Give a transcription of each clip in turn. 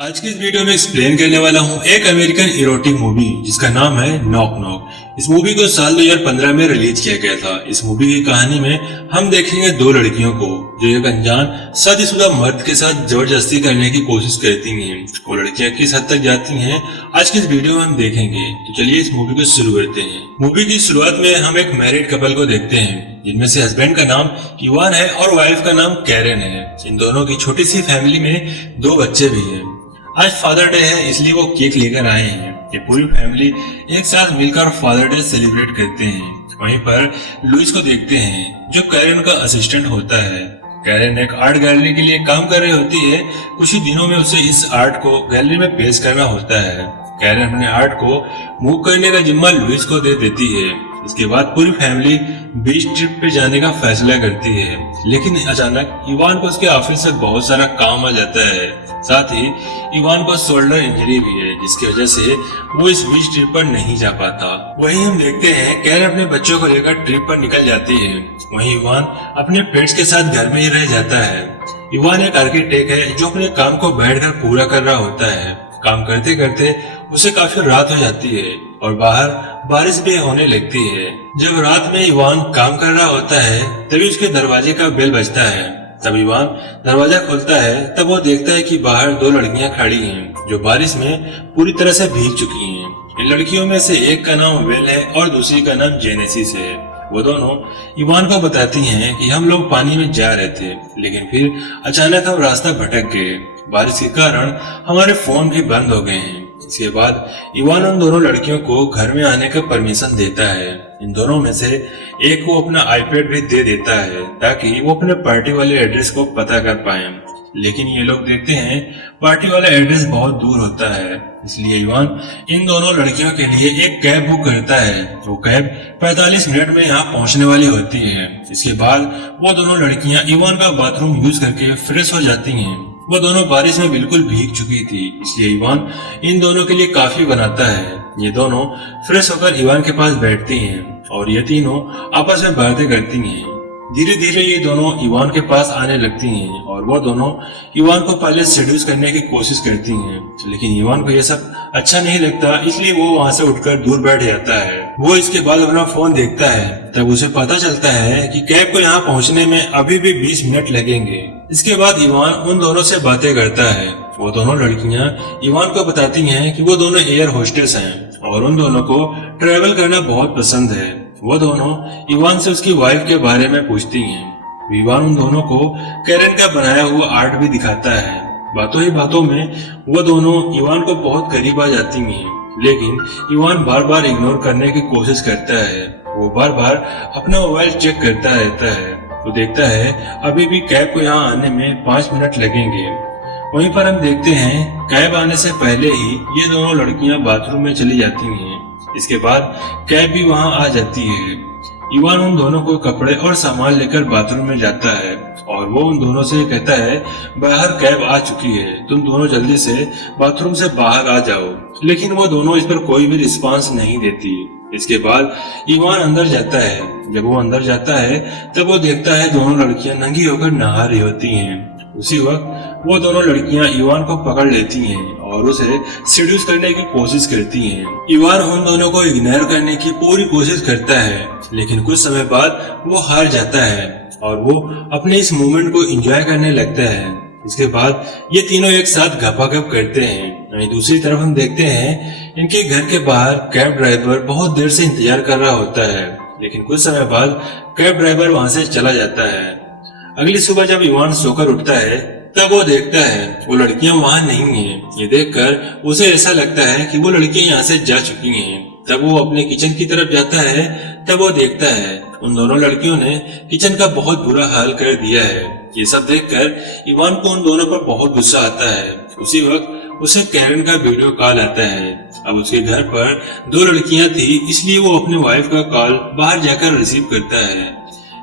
आज की इस वीडियो में एक्सप्लेन करने वाला हूँ एक अमेरिकन इरोटिक मूवी जिसका नाम है नॉक नॉक। इस मूवी को साल 2015 में रिलीज किया गया था। इस मूवी की कहानी में हम देखेंगे दो लड़कियों को जो एक अनजान शादीशुदा मर्द के साथ जबरदस्ती करने की कोशिश करती हैं। वो लड़कियां किस हद तक जाती हैं आज की इस वीडियो में हम देखेंगे। तो चलिए इस मूवी को शुरू करते हैं। मूवी की शुरुआत में हम एक मैरिड कपल को देखते हैं जिनमें से हस्बैंड का नाम इवान है और वाइफ का नाम कैरेन है। इन दोनों की छोटी सी फैमिली में दो बच्चे भी हैं। आज फादर डे है इसलिए वो केक लेकर आए हैं। ये पूरी फैमिली एक साथ मिलकर फादर डे सेलिब्रेट करते हैं। वहीं पर लुइस को देखते हैं जो कैरेन का असिस्टेंट होता है। कैरेन एक आर्ट गैलरी के लिए काम कर रही होती है। कुछ ही दिनों में उसे इस आर्ट को गैलरी में पेश करना होता है। कैरेन अपने आर्ट को मूव करने का जिम्मा लुइस को दे देती है। इसके बाद पूरी फैमिली बीच ट्रिप पे जाने का फैसला करती है, लेकिन अचानक इवान को उसके ऑफिस से बहुत सारा काम आ जाता है। साथ ही इवान को शोल्डर इंजरी भी है जिसकी वजह से वो इस बीच ट्रिप पर नहीं जा पाता। वहीं हम देखते हैं कैरेन अपने बच्चों को लेकर ट्रिप पर निकल जाती है। वहीं इवान अपने पेट्स के साथ घर में ही रह जाता है। इवान एक आर्किटेक्ट है जो अपने काम को बैठकर पूरा कर रहा होता है। काम करते करते उसे काफी रात हो जाती है और बाहर बारिश भी होने लगती है। जब रात में इवान काम कर रहा होता है तभी उसके दरवाजे का बेल बजता है। तब इवान दरवाजा खोलता है तब वो देखता है कि बाहर दो लड़कियां खड़ी हैं जो बारिश में पूरी तरह से भीग चुकी हैं। इन लड़कियों में से एक का नाम वेल है और दूसरी का नाम जेनेसिस है। वो दोनों इवान को बताती हैं कि हम लोग पानी में जा रहे थे, लेकिन फिर अचानक हम रास्ता भटक गए। बारिश के कारण हमारे फोन भी बंद हो गए हैं। इसके बाद इवान उन दोनों लड़कियों को घर में आने का परमिशन देता है। इन दोनों में से एक को अपना आईपैड भी दे देता है ताकि वो अपने पार्टी वाले एड्रेस को पता कर पाए। लेकिन ये लोग देखते हैं पार्टी वाला एड्रेस बहुत दूर होता है, इसलिए इवान इन दोनों लड़कियों के लिए एक कैब बुक करता है। वो कैब 45 मिनट में यहाँ पहुँचने वाली होती है। इसके बाद वो दोनों लड़कियाँ इवान का बाथरूम यूज करके फ्रेश हो जाती हैं। वो दोनों बारिश में बिल्कुल भीग चुकी थी, इसलिए इवान इन दोनों के लिए काफी बनाता है। ये दोनों फ्रेश होकर इवान के पास बैठती हैं और ये तीनों आपस में बातें करती हैं। धीरे धीरे ये दोनों इवान के पास आने लगती हैं और वो दोनों इवान को पहले सेड्यूस करने की कोशिश करती हैं, लेकिन इवान को यह सब अच्छा नहीं लगता, इसलिए वो वहाँ से उठकर दूर बैठ जाता है। वो इसके बाद अपना फोन देखता है तब उसे पता चलता है कि कैब को यहाँ पहुँचने में अभी भी 20 मिनट लगेंगे। इसके बाद इवान उन दोनों से बातें करता है। वो दोनों लड़कियां इवान को बताती हैं कि वो दोनों एयर होस्टेस हैं और उन दोनों को ट्रैवल करना बहुत पसंद है। वो दोनों इवान से उसकी वाइफ के बारे में पूछती हैं। इवान उन दोनों को कैरेन का बनाया हुआ आर्ट भी दिखाता है। बातों ही बातों में वो दोनों इवान को बहुत करीब आ जाती हैं, लेकिन इवान बार बार इग्नोर करने की कोशिश करता है। वो बार बार अपना मोबाइल चेक करता रहता है। वो देखता है अभी भी कैब को यहाँ आने में 5 मिनट लगेंगे। वहीं पर हम देखते हैं कैब आने से पहले ही ये दोनों लड़कियां बाथरूम में चली जाती हैं। इसके बाद कैब भी वहां आ जाती है। इवान उन दोनों को कपड़े और सामान लेकर बाथरूम में जाता है और वो उन दोनों से कहता है बाहर कैब आ चुकी है, तुम दोनों जल्दी से बाथरूम से बाहर आ जाओ। लेकिन वो दोनों इस पर कोई भी रिस्पांस नहीं देती। इसके बाद इवान अंदर जाता है। जब वो अंदर जाता है तब वो देखता है दोनों लड़कियां नंगी होकर नहा रही होती हैं। उसी वक्त वो दोनों लड़कियां इवान को पकड़ लेती हैं और उसे सेड्यूस करने की कोशिश करती हैं। इवान उन दोनों को इग्नोर करने की पूरी कोशिश करता है, लेकिन कुछ समय बाद वो हार जाता है और वो अपने इस मोमेंट को एंजॉय करने लगता है। इसके बाद ये तीनों एक साथ गपागप करते हैं। वहीं दूसरी तरफ हम देखते हैं इनके घर के बाहर कैब ड्राइवर बहुत देर से इंतजार कर रहा होता है, लेकिन कुछ समय बाद कैब ड्राइवर वहां से चला जाता है। अगली सुबह जब इवान सोकर उठता है तब वो देखता है वो लड़कियां वहां नहीं हैं। ये देखकर उसे ऐसा लगता है कि वो लड़कियां यहाँ से जा चुकी हैं। तब वो अपने किचन की तरफ जाता है तब वो देखता है उन दोनों लड़कियों ने किचन का बहुत बुरा हाल कर दिया है। ये सब देखकर इवान को उन दोनों पर बहुत गुस्सा आता है। उसी वक्त उसे कैरेन का वीडियो कॉल आता है। अब उसके घर पर दो लड़कियां थी, इसलिए वो अपने वाइफ का कॉल बाहर जाकर रिसीव करता है।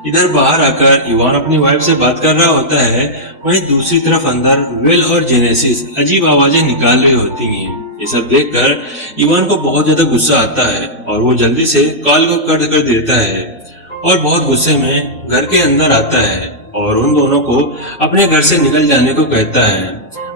इधर बाहर आकर इवान अपनी वाइफ से बात कर रहा होता है। वहीं दूसरी तरफ अंदर वेल और जेनेसिस अजीब आवाजें निकाल रही होती हैं। ये सब देखकर इवान को बहुत ज्यादा गुस्सा आता है और वो जल्दी से कॉल को कट कर देता है और बहुत गुस्से में घर के अंदर आता है और उन दोनों को अपने घर से निकल जाने को कहता है।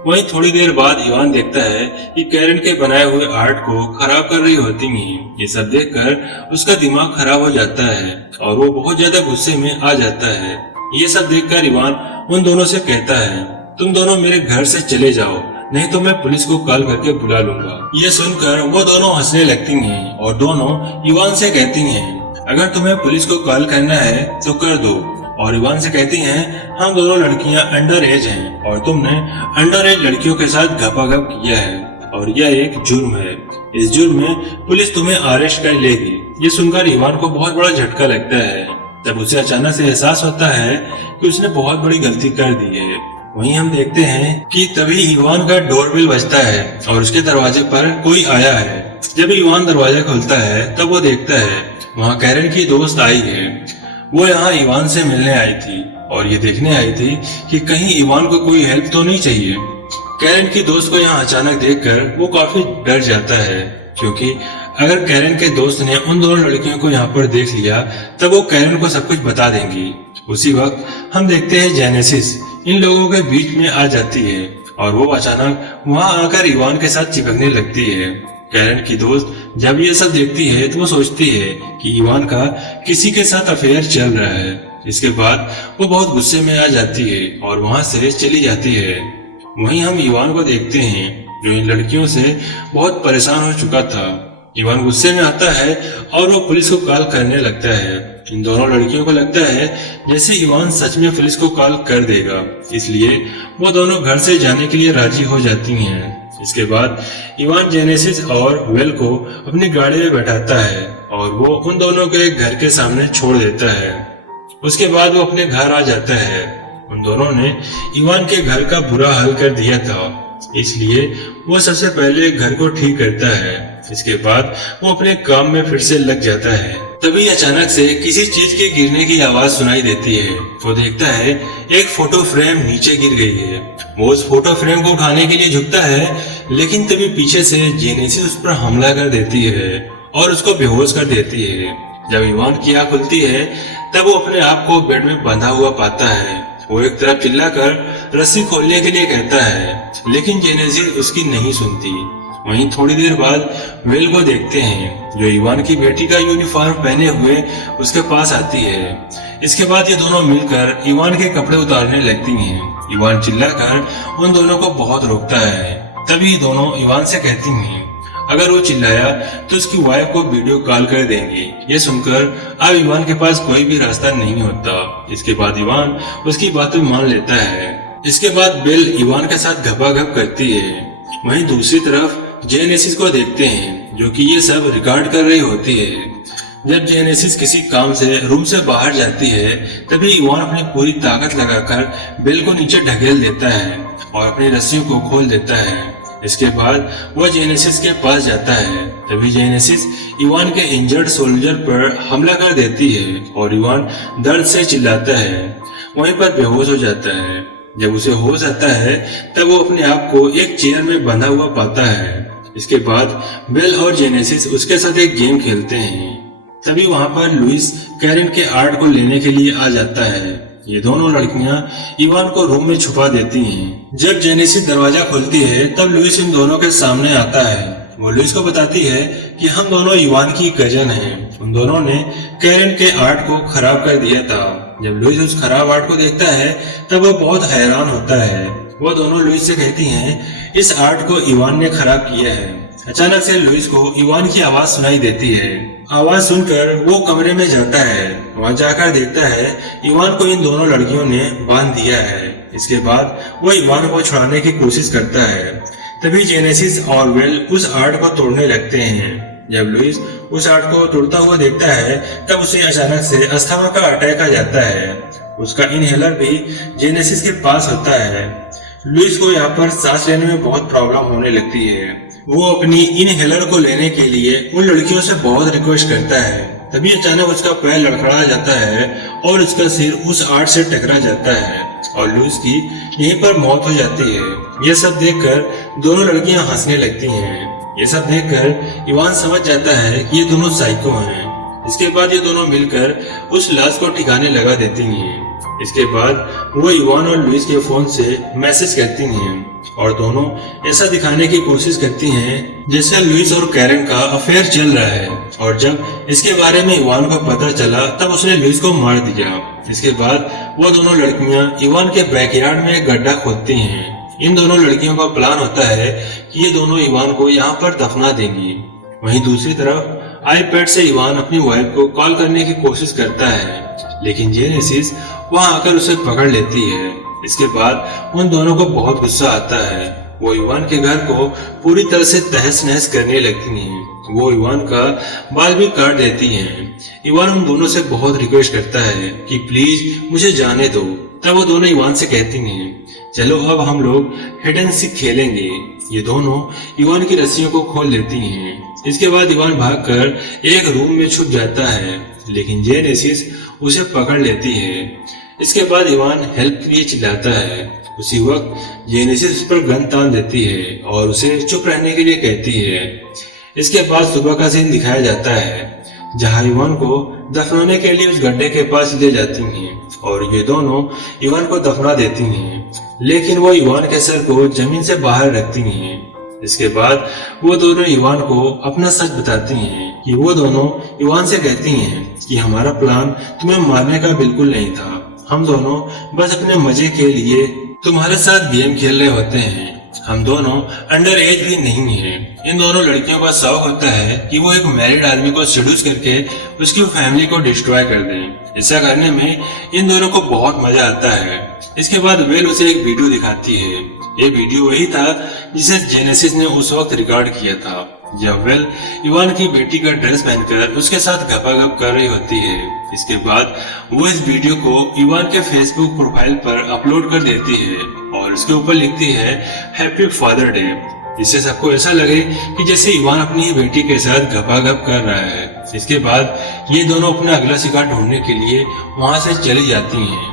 वहीं थोड़ी देर बाद इवान देखता है कि कैरन के बनाए हुए आर्ट को खराब कर रही होती हैं। ये सब देखकर उसका दिमाग खराब हो जाता है और वो बहुत ज्यादा गुस्से में आ जाता है। ये सब देखकर इवान उन दोनों से कहता है, तुम दोनों मेरे घर से चले जाओ, नहीं तो मैं पुलिस को कॉल करके बुला लूंगा। ये सुनकर वो दोनों हंसने लगती हैं और दोनों इवान से कहती हैं, अगर तुम्हें पुलिस को कॉल करना है तो कर दो। और इवान से कहती हैं, हम दोनों लड़कियां अंडर एज हैं और तुमने अंडर एज लड़कियों के साथ घपाघप किया है और यह एक जुर्म है। इस जुर्म में पुलिस तुम्हें अरेस्ट कर लेगी। ये सुनकर इवान को बहुत बड़ा झटका लगता है। तब उसे अचानक से एहसास होता है कि उसने बहुत बड़ी गलती कर दी है। वहीं हम देखते हैं कि तभी इवान का डोरबेल बजता है और उसके दरवाजे पर कोई आया है। जब इवान दरवाजा खोलता है तब वो देखता है वहाँ कैरन की दोस्त आई है। वो यहाँ इवान से मिलने आई थी और ये देखने आई थी कि कहीं इवान को कोई हेल्प तो नहीं चाहिए। कैरन की दोस्त को यहाँ अचानक देखकर वो काफी डर जाता है, क्योंकि अगर कैरन के दोस्त ने उन दोनों लड़कियों को यहाँ पर देख लिया तब वो कैरन को सब कुछ बता देंगी। उसी वक्त हम देखते हैं जेनेसिस इन लोगों के बीच में आ जाती है और वो अचानक वहाँ आकर इवान के साथ चिपकने लगती है। कैरन की दोस्त जब ये सब देखती है तो वो सोचती है कि इवान का किसी के साथ अफेयर चल रहा है। इसके बाद वो बहुत गुस्से में आ जाती है और वहाँ से चली जाती है। वहीं हम इवान को देखते हैं जो इन लड़कियों से बहुत परेशान हो चुका था। इवान गुस्से में आता है और वो पुलिस को कॉल करने लगता है। इन दोनों लड़कियों को लगता है जैसे इवान सच में पुलिस को कॉल कर देगा, इसलिए वो दोनों घर से जाने के लिए राजी हो जाती हैं। इसके बाद इवान जेनेसिस और वेल को अपनी गाड़ी में बैठाता है और वो उन दोनों के घर के सामने छोड़ देता है। उसके बाद वो अपने घर आ जाता है। उन दोनों ने इवान के घर का बुरा हाल कर दिया था, इसलिए वो सबसे पहले घर को ठीक करता है। इसके बाद वो अपने काम में फिर से लग जाता है। तभी अचानक से किसी चीज के गिरने की आवाज सुनाई देती है। वो देखता है एक फोटो फ्रेम नीचे गिर गई है। वो उस फोटो फ्रेम को उठाने के लिए झुकता है, लेकिन तभी पीछे से जेनेसिस उस पर हमला कर देती है और उसको बेहोश कर देती है। जब इवान की आंख खुलती है तब वो अपने आप को बेड में बंधा हुआ पाता है। वो एक तरफ चिल्लाकर रस्सी खोलने के लिए कहता है, लेकिन जेनेसिस उसकी नहीं सुनती। वहीं थोड़ी देर बाद वेल को देखते हैं जो इवान की बेटी का यूनिफॉर्म पहने हुए उसके पास आती है। इसके बाद ये दोनों मिलकर इवान के कपड़े उतारने लगती हैं। इवान चिल्लाकर उन दोनों को बहुत रोकता है। तभी दोनों इवान से कहती हैं अगर वो चिल्लाया तो उसकी वाइफ को वीडियो कॉल कर देंगे। ये सुनकर अब इवान के पास कोई भी रास्ता नहीं होता। इसके बाद इवान उसकी बातें मान लेता है। इसके बाद बेल इवान के साथ घपाघप करती है। वहीं दूसरी तरफ जेनेसिस को देखते हैं जो कि ये सब रिकॉर्ड कर रही होती है। जब जेनेसिस किसी काम से रूम से बाहर जाती है तभी इवान अपनी पूरी ताकत लगाकर बेल को नीचे ढकेल देता है और अपनी रस्सियों को खोल देता है। इसके बाद वह जेनेसिस के पास जाता है। तभी जेनेसिस इवान के इंजर्ड सोल्जर पर हमला कर देती है और इवान दर्द से चिल्लाता है। वहीं पर बेहोश हो जाता है। जब उसे होश आता है तब वो अपने आप को एक चेयर में बंधा हुआ पाता है। इसके बाद बेल और जेनेसिस उसके साथ एक गेम खेलते हैं। तभी वहां पर लुइस कैरन के आर्ट को लेने के लिए आ जाता है। ये दोनों लड़कियां इवान को रूम में छुपा देती हैं। जब जेनेसिस दरवाजा खोलती है तब लुइस इन दोनों के सामने आता है। वो लुइस को बताती है कि हम दोनों इवान की कजन हैं। उन दोनों ने कैरन के आर्ट को खराब कर दिया था। जब लुइस उस खराब आर्ट को देखता है तब वो बहुत हैरान होता है। वो दोनों लुइस से कहती हैं इस आर्ट को इवान ने खराब किया है। अचानक से लुइस को इवान की आवाज सुनाई देती है। आवाज सुनकर वो कमरे में जाता है। वहां जाकर देखता है इवान को इन दोनों लड़कियों ने बांध दिया है। इसके बाद वो इवान को छुड़ाने की कोशिश करता है। तभी जेनेसिस और वेल उस आर्ट को तोड़ने लगते हैं। जब लुइस उस आर्ट को तोड़ता हुआ देखता है तब उसे अचानक से अस्थमा का अटैक आ जाता है। उसका इनहेलर भी जेनेसिस के पास होता है। लुइस को यहाँ पर सांस लेने में बहुत प्रॉब्लम होने लगती है। वो अपनी इनहेलर को लेने के लिए उन लड़कियों से बहुत रिक्वेस्ट करता है। तभी अचानक उसका पैर लड़खड़ा जाता है और उसका सिर उस आर्ट से टकरा जाता है और लुइस की यहीं पर मौत हो जाती है। यह सब देखकर दोनों लड़कियां हंसने लगती हैं। ये सब देखकर इवान समझ जाता है कि ये दोनों साइको हैं। इसके बाद ये दोनों मिलकर उस लाश को ठिकाने लगा देती हैं। इसके बाद वो इवान और लुइस के फोन से मैसेज करती हैं और दोनों ऐसा दिखाने की कोशिश करती हैं जैसे लुइस और कैरन का अफेयर चल रहा है। और जब इसके बारे में इवान को पता चला तब उसने लुइस को मार दिया। इसके बाद वो दोनों लड़कियां इवान के बैकयार्ड में एक गड्ढा खोदती हैं। इन दोनों लड़कियों का प्लान होता है कि ये दोनों इवान को यहाँ पर दफना देंगी। वहीं दूसरी तरफ आईपैड से इवान अपनी वाइफ को कॉल करने की कोशिश करता है, लेकिन जेनेसिस वहां आकर उसे पकड़ लेती है। इसके बाद उन दोनों को बहुत गुस्सा आता है। वो इवान के घर को पूरी तरह से तहस नहस करने लगती हैं। वो इवान का बाल भी काट देती हैं। इवान उन दोनों से बहुत रिक्वेस्ट करता है कि प्लीज मुझे जाने दो। तब वो दोनों इवान से कहती हैं, चलो अब हम लोग हिड एंड सीक खेलेंगे। ये दोनों इवान की रस्सियों को खोल लेती हैं। इसके बाद इवान भागकर एक रूम में छुप जाता है, लेकिन जेनेसिस उसे पकड़ लेती है। इसके बाद इवान हेल्प के लिए चिल्लाता है। उसी वक्त जेनेसिस उस पर गन तान देती है और उसे चुप रहने के लिए कहती है। इसके बाद सुबह का सीन दिखाया जाता है, जहां इवान को दफनाने के लिए उस गड्ढे के पास ले जाती हैं और ये दोनों इवान को दफना देती हैं, लेकिन वो इवान के सर को जमीन से बाहर रखती हैं। इसके बाद वो दोनों इवान को अपना सच बताती हैं कि वो दोनों इवान से कहती हैं कि हमारा प्लान तुम्हें मारने का बिल्कुल नहीं था। हम दोनों बस अपने मजे के लिए तुम्हारे साथ गेम खेल रहे होते हैं। हम दोनों अंडर एज भी नहीं हैं। इन दोनों लड़कियों का शौक होता है कि वो एक मैरिड आदमी को सेड्यूस करके उसकी फैमिली को डिस्ट्रॉय कर दें। ऐसा करने में इन दोनों को बहुत मजा आता है। इसके बाद वेल उसे एक वीडियो दिखाती है। ये वीडियो वही था जिसे जेनेसिस ने उस वक्त रिकॉर्ड किया था, जब वेल इवान की बेटी का ड्रेस पहनकर उसके साथ गपागप कर रही होती है। इसके बाद वो इस वीडियो को इवान के फेसबुक प्रोफाइल पर अपलोड कर देती है और उसके ऊपर लिखती है हैप्पी फादर डे, जिससे सबको ऐसा लगे कि जैसे इवान अपनी ही बेटी के साथ गपागप कर रहा है। इसके बाद ये दोनों अपना अगला शिकार ढूंढने के लिए वहां से चली जाती हैं।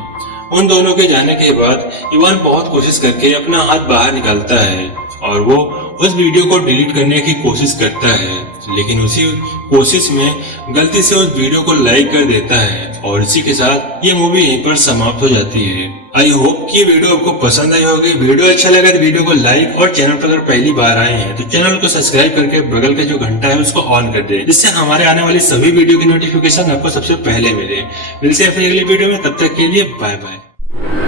उन दोनों के जाने के बाद इवान बहुत कोशिश करके अपना हाथ बाहर निकालता है और वो उस वीडियो को डिलीट करने की कोशिश करता है, लेकिन उसी कोशिश में गलती से उस वीडियो को लाइक कर देता है और इसी के साथ ये मूवी यहीं पर समाप्त हो जाती है। आई होप कि ये वीडियो आपको पसंद आई होगी। वीडियो अच्छा लगा तो वीडियो को लाइक और चैनल पर अगर पहली बार आए हैं तो चैनल को सब्सक्राइब करके बगल का जो घंटा है उसको ऑन कर दे, जिससे हमारे आने वाली सभी वीडियो की नोटिफिकेशन आपको सबसे पहले मिले। मिलते हैं फिर अगली वीडियो में, तब तक के लिए बाय बाय।